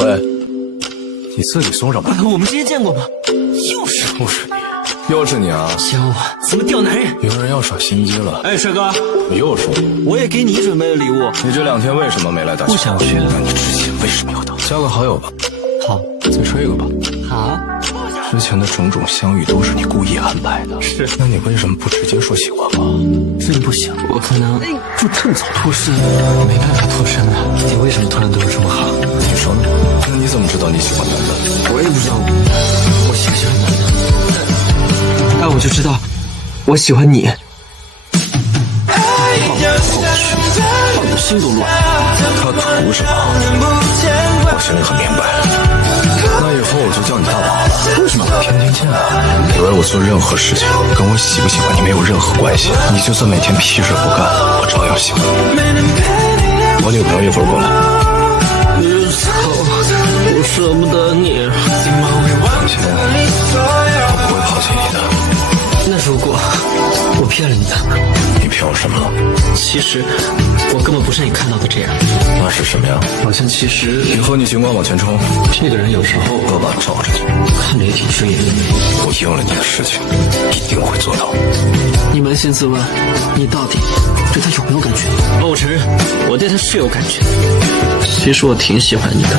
喂，你自己送上吧。我们之前见过吗？又是你，又是你啊！喜欢我？怎么钓男人？有人要耍心机了。哎，帅哥，你又说我也给你准备了礼物。你这2天为什么没来打球？不想去。那你之前为什么要打？加个好友吧。好，再睡个吧。好。之前的种种相遇都是你故意安排的。是。那你为什么不直接说喜欢我？真不行，我可能就趁早脱身，没办法脱身了。你为什么突然对我这么好？你说呢？那你怎么知道你喜欢男的？我也不知道，我喜欢男的。那我就知道，我喜欢你。放我心都乱。他图什么？我心里很明白。那以后我就叫你大宝了。为什么？天天见啊！以为我做任何事情跟我喜不喜欢你没有任何关系。你就算每天屁事不干，我照样喜欢你。我女朋友一会儿过来。我舍不得你。放心，我不会抛弃你的。那如果我骗了你呢？你骗我什么了？其实我根本不是你看到的这样。那是什么呀？好像其实以后你尽管往前冲。这个人有时候爸爸罩着你，看着也挺顺眼的。我应了你的事情，一定会做到。你扪心自问，你到底对他有没有感觉？我承认，我对他是有感觉。其实我挺喜欢你的。